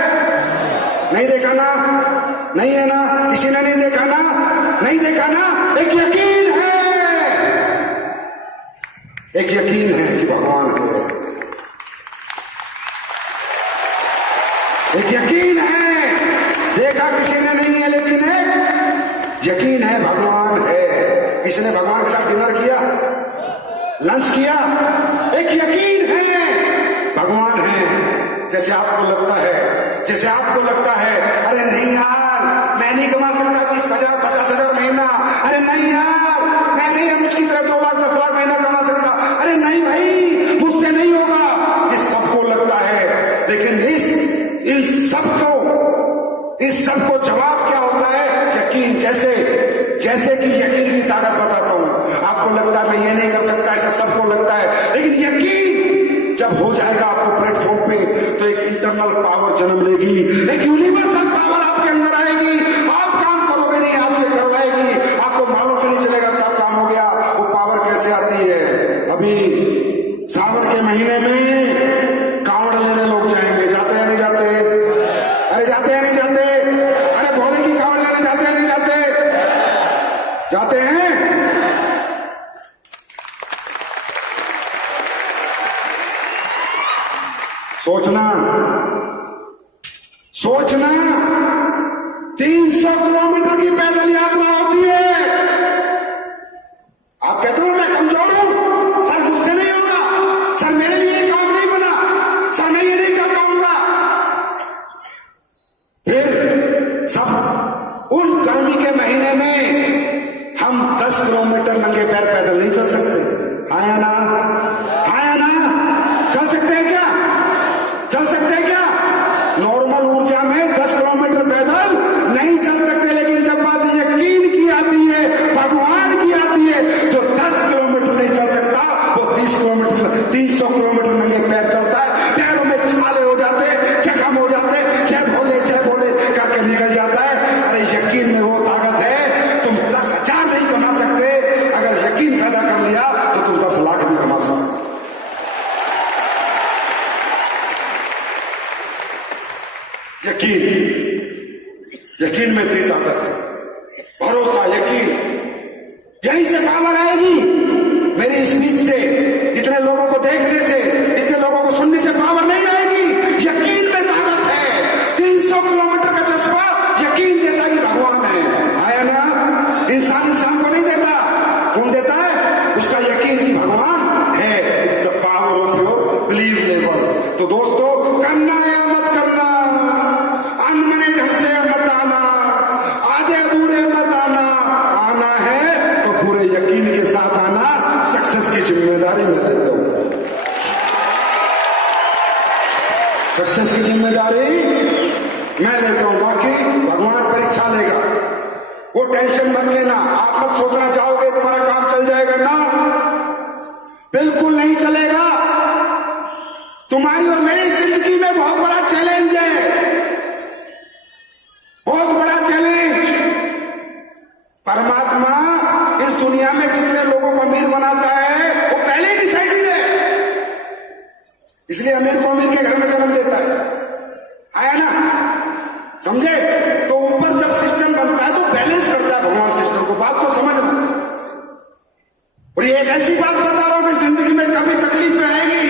नहीं देखा ना? नहीं है ना? किसी ने नहीं देखा ना? नहीं देखा ना? एक यकीन है, एक यकीन है कि भगवान है, एक यकीन है। देखा किसी ने नहीं है, लेकिन एक यकीन है भगवान है। किसी ने भगवान के साथ डिनर किया, लंच किया? एक यकीन है भगवान है। जैसे आपको लगता है, जैसे आपको लगता है अरे नहीं यार मैं नहीं कमा सकता 20,000-50,000 महीना, अरे नहीं यार मैं नहीं मुझकी तरह 2 लाख 10 लाख महीना कमा सकता, अरे नहीं भाई मुझसे नहीं होगा, ये सबको लगता है। लेकिन इन सबको जवाब क्या होता है? यकीन। जैसे कि यकीन की ताकत बताता हूं। आपको लगता है मैं ये नहीं कर सकता, ऐसा सबको लगता है, लेकिन यकीन जब हो जाएगा आपको प्लेटफॉर्म पे तो एक इंटरनल पावर जन्म लेगी, एक यूनिवर्सल पावर आपके अंदर आएगी। आप काम करोगे नहीं, आपसे करवाएगी, आपको मालूम भी नहीं चलेगा कब काम हो गया। वो पावर कैसे आती है? अभी सावन के महीने में कांवड़ लेने लोग जाएंगे, जाते हैं नहीं जाते? अरे जाते हैं नहीं जाते? अरे भोले की कांवड़ लेने जाते हैं नहीं जाते? जाते हैं। सोचना 300 किलोमीटर की पैदल यात्रा होती है। आप कहते हो मैं कमजोर हूं, सर मुझसे नहीं होगा, सर मेरे लिए काम नहीं बना, सर मैं ये नहीं कर पाऊंगा। फिर सब उन गर्मी के महीने में हम 10 किलोमीटर नंगे पैर पैदल नहीं चल सकते। हाँ या ना? हाँ या ना? चल सकते हैं क्या? चल सकते हैं क्या? नॉर्मल ऊर्जा में 10 किलोमीटर पैदल नहीं चल सकते, लेकिन जब बात यकीन की आती है, भगवान की आती है, जो 10 किलोमीटर नहीं चल सकता वो 300 किलोमीटर नंगे पैर चलता है। पैरों में छाले हो जाते हैं, जख्म हो जाते हैं, जय भोले करके निकल जाता है। अरे यकीन में वो ताकत है, तुम 10,000 नहीं कमा सकते, अगर यकीन पैदा कर लिया तो तुम 10 लाख भी कमा सकते। यकीन में इतनी ताकत है, भरोसा, यकीन, यहीं से पावर आएगी। मेरी स्पीच से, इतने लोगों को देखने से, इतने लोगों को सुनने से पावर नहीं आएगी। यकीन में ताकत है। 300 किलोमीटर का जज्बा यकीन देता कि भगवान है। आया ना? इंसान को नहीं देता, कौन देता है? उसका यकीन कि भगवान है। It's the power of your believe level. तो दोस्तों, करना या मत करना, अनमने ढंग से मत आना, आधे अधूरे मत आना, आना है तो पूरे यकीन के साथ आना। सक्सेस की जिम्मेदारी मैं लेता हूं, सक्सेस की जिम्मेदारी मैं लेता हूं। बाकी भगवान परीक्षा लेगा, वो टेंशन मत लेना। आप मत सोचना चाहोगे तुम्हारा काम चल जाएगा ना, बिल्कुल नहीं चलेगा। तुम्हारी और मेरी जिंदगी में बहुत बड़ा चैलेंज है, बहुत बड़ा चैलेंज। परमात्मा इस दुनिया में जितने लोगों को अमीर बनाता है वो पहले ही डिसाइडेड है, इसलिए अमीर को अमीर के घर में जन्म देता है। आया ना? समझे? तो ऊपर जब सिस्टम बनता है तो बैलेंस करता है भगवान सिस्टम को। बात को समझना। और ये एक ऐसी बात बता रहा हूं कि जिंदगी में कभी तकलीफ आएगी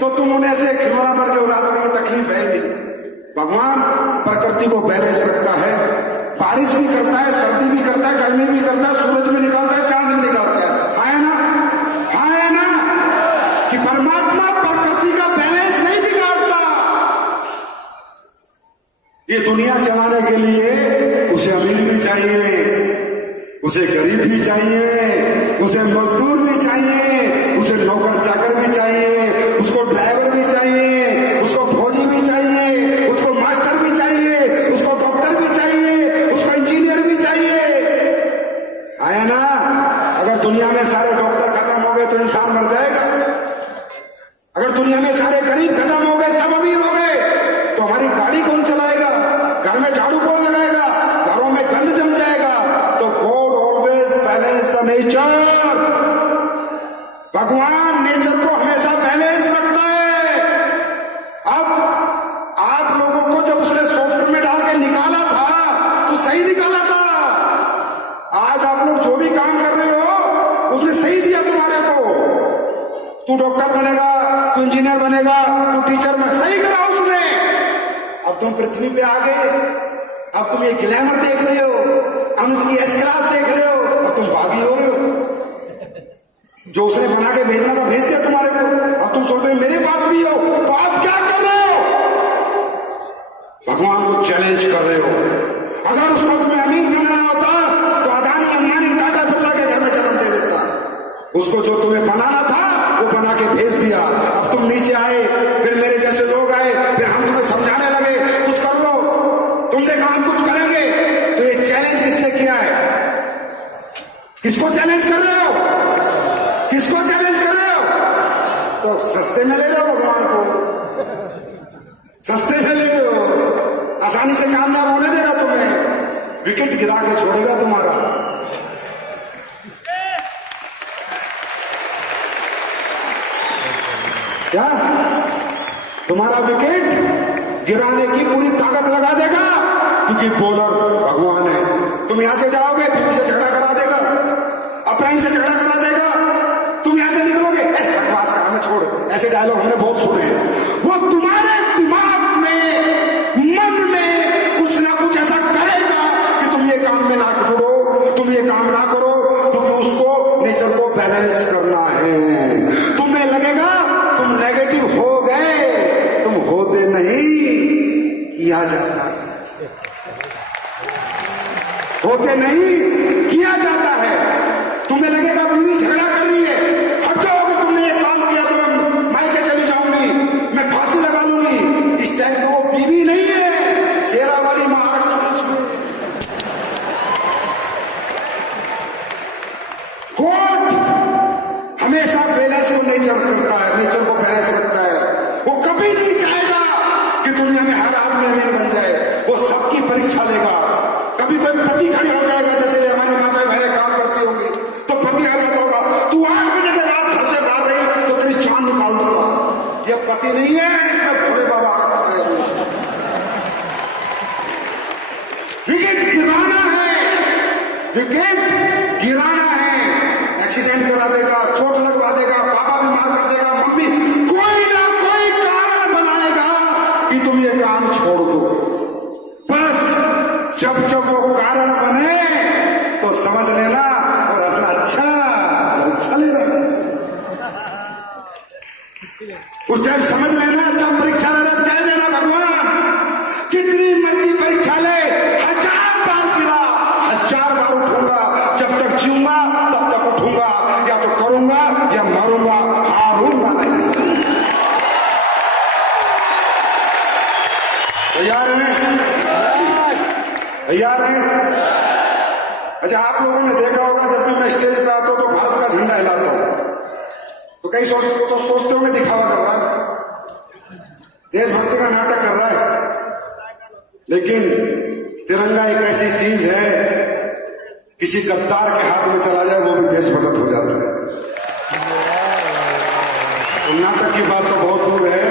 तो तुम उन्हें ऐसे खिलौना भर के उड़ा दोगे, तकलीफ है नहीं। भगवान प्रकृति को बैलेंस रखता है, बारिश भी करता है, सर्दी भी करता है, गर्मी भी करता है, सूरज भी निकालता है, चांद भी निकालता है। है ना? है ना? कि परमात्मा प्रकृति का बैलेंस नहीं बिगाड़ता। ये दुनिया चलाने के लिए उसे अमीर भी चाहिए, उसे गरीब भी चाहिए, उसे मजदूर भी चाहिए, उसे नौकर चाकर भी चाहिए, उसको ड्राइवर भी चाहिए, उसको फौजी भी चाहिए, उसको मास्टर भी चाहिए, उसको डॉक्टर भी चाहिए, उसको इंजीनियर भी चाहिए। आया ना? अगर दुनिया में सारे इंसान मर जाएगा। अगर दुनिया में सारे गरीब खत्म हो गए, सब अमीर हो गए, तो हमारी गाड़ी कौन चलाएगा, घर में झाड़ू कौन लगाएगा, घरों में गंद जम जाएगा। तो God always balance the nature. भगवान नेचर को हमेशा बैलेंस रखता है। अब आप लोगों को जब उसने सॉफ्टवेयर में डाल के निकाला था तो सही निकाला था। आज आप लोग जो भी काम कर रहे हो उसने सही दिया तुम्हारे को। तू डॉक्टर बनेगा, तू इंजीनियर बनेगा, तू टीचर बनेगा, सही करा उसने। अब तुम पृथ्वी पे आ गए, अब तुम ये ग्लैमर देख रहे हो, अब तुम एस क्लास देख रहे हो, अब तुम बागी हो रहे हो। जो उसने बना के भेजना था भेज दिया तुम्हारे को। अब तुम सोच रहे मेरे पास भी हो, तो आप क्या कर रहे हो? भगवान को चैलेंज कर रहे हो। अगर उसको तुम्हें अमीर बनाना होता तो अदानी, अंबानी, टाटा, बिरला के घर में जन्म दे देता। उसको जो तुम्हें बनाना था वो बना के भेज दिया। अब तुम नीचे आए, फिर मेरे जैसे लोग आए, फिर हम तुम्हें समझाने लगे कुछ कर लो। तुम देखा हम कुछ करेंगे। तो ये चैलेंज किससे किया है? किसको चैलेंज कर रहे हो? किसको चैलेंज कर रहे हो? तो सस्ते में ले रहे हो भगवान को, सस्ते में ले रहे हो। आसानी से कामयाब होने देगा तुम्हें, विकेट गिरा के छोड़ेगा तुम्हारा। क्या तुम्हारा विकेट गिराने की पूरी ताकत लगा देगा, क्योंकि बॉलर भगवान है। तुम यहां से जाओगे, बीवी से झगड़ा करा देगा, अपने से झगड़ा करा देगा, तुम यहां से निकलोगे, बकवास का हमें छोड़। ऐसे डायलॉग हमने बहुत सुने हैं। वो तुम्हारे दिमाग में, मन में कुछ ना कुछ ऐसा करेगा कि तुम ये काम में ना जुड़ो, तुम ये काम ना करो, क्योंकि उसको नेचर को बैलेंस करना है। तुम्हें लगेगा तुम नेगेटिव हो गए, तुम होते नहीं, किया जाता है। होते नहीं, किया जाता है। तुम्हें लगेगा बीवी झगड़ा कर रही है, हट जाओगे, तुमने ये काम किया तो मैं मायके चली जाऊंगी, मैं फांसी लगा लूंगी। इस टाइम पे वो बीवी नहीं है, शेरा वाली महाराष्ट्र में। कोर्ट हमेशा बैलेंस को नेचर करता है, नेचर को बैलेंस रखता है। वो कभी नहीं चाहेगा कि दुनिया में हर आदमी अमीर बन जाए। वो सबकी परीक्षा लेगा। कभी कोई पति खड़ी हो जाएगा, जैसे हमारी माताएं बहनें काम करती होंगी, तो पति आ जाता होगा, तू 8 बजे के बाद घर से बाहर रही तो तेरी जान निकाल दूंगा। ये पति नहीं है, इसमें भोले बाबा रखा है। विकेट गिराना है, विकेट गिराना है। एक्सीडेंट करा देगा, चोट लगवा देगा, पापा बीमार कर देगा, मम्मी, कोई ना कोई कारण बनाएगा कि तुम ये काम छोड़ दो। बस जब जब वो कारण बने तो समझ लेना और हंसना, अच्छा परीक्षा ले रहा। उस टाइम समझ लेना, जब परीक्षा ले रहा कह देना भगवान जितनी मर्जी परीक्षा ले, 1000 बार गिरा, 1000 बार उठूंगा, जब तक जीऊंगा तब तक उठूंगा, या तो करूंगा या मरूंगा, हारूंगा नहीं। तैयार हैं? तैयार हैं? अच्छा, आप लोगों ने देखा होगा जब भी मैं स्टेज पे आता हूं तो भारत का झंडा हिलाता हूं, तो कई सोचते होंगे दिखावा कर रहा है, देशभक्ति का नाटक कर रहा है। लेकिन तिरंगा एक ऐसी चीज है, किसी गद्दार के हाथ में चला जाए वो भी देशभक्त हो जाता है। तो नाटक की बात तो बहुत दूर है,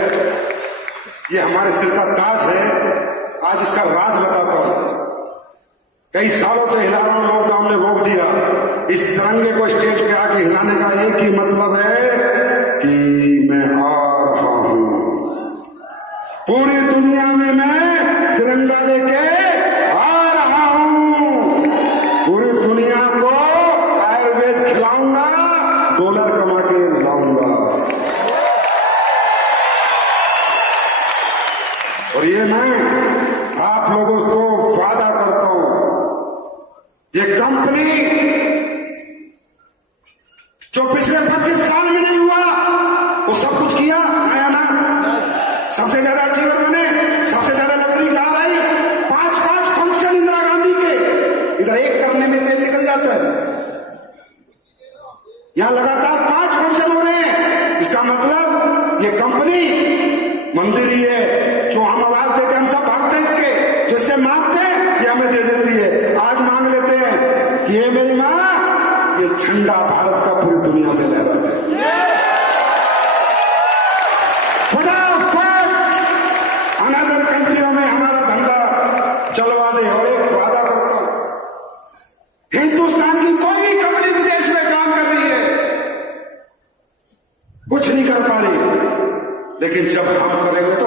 ये हमारे सिर का ताज है। आज इसका राज बताता हूं। कई सालों से हिला रहा हूं, लॉकडाउन ने रोक दिया। इस तिरंगे को स्टेज पे आके हिलाने का एक ही मतलब है कि मैं आ रहा हूं। पूरी दुनिया में मैं तिरंगा लेके आ रहा हूं। पूरी दुनिया को आयुर्वेद खिलाऊंगा, डॉलर कमा के लाऊंगा। और ये मैं आप लोगों को वादा करता हूं, ये कंपनी जो पिछले 25 साल में नहीं हुआ वो सब कुछ किया, आया ना? सबसे ज्यादा अचीवर बने, सबसे ज्यादा लग्जरी कार आई, 5 फंक्शन इंदिरा गांधी के, इधर एक करने में तेल निकल जाता है। यहां लगातार 5 फंक्शन हो रहे हैं, इसका मतलब ये कंपनी मंदिर ही है। जो हम आवाज देते हम सब भागते हैं इसके, जिससे मांगते हैं ये हमें दे देती है। आज मांग लेते हैं कि ये मेरी मां, ये झंडा भारत का पूरी दुनिया में लहरा दे। फटाफट अनदर कंट्रियों में हमारा धंधा चलवा दे। और एक वादा करता हूं, हिंदुस्तान की कोई भी कंपनी विदेश में काम कर रही है, कुछ नहीं कर पा रही, लेकिन जब हम करेंगे तो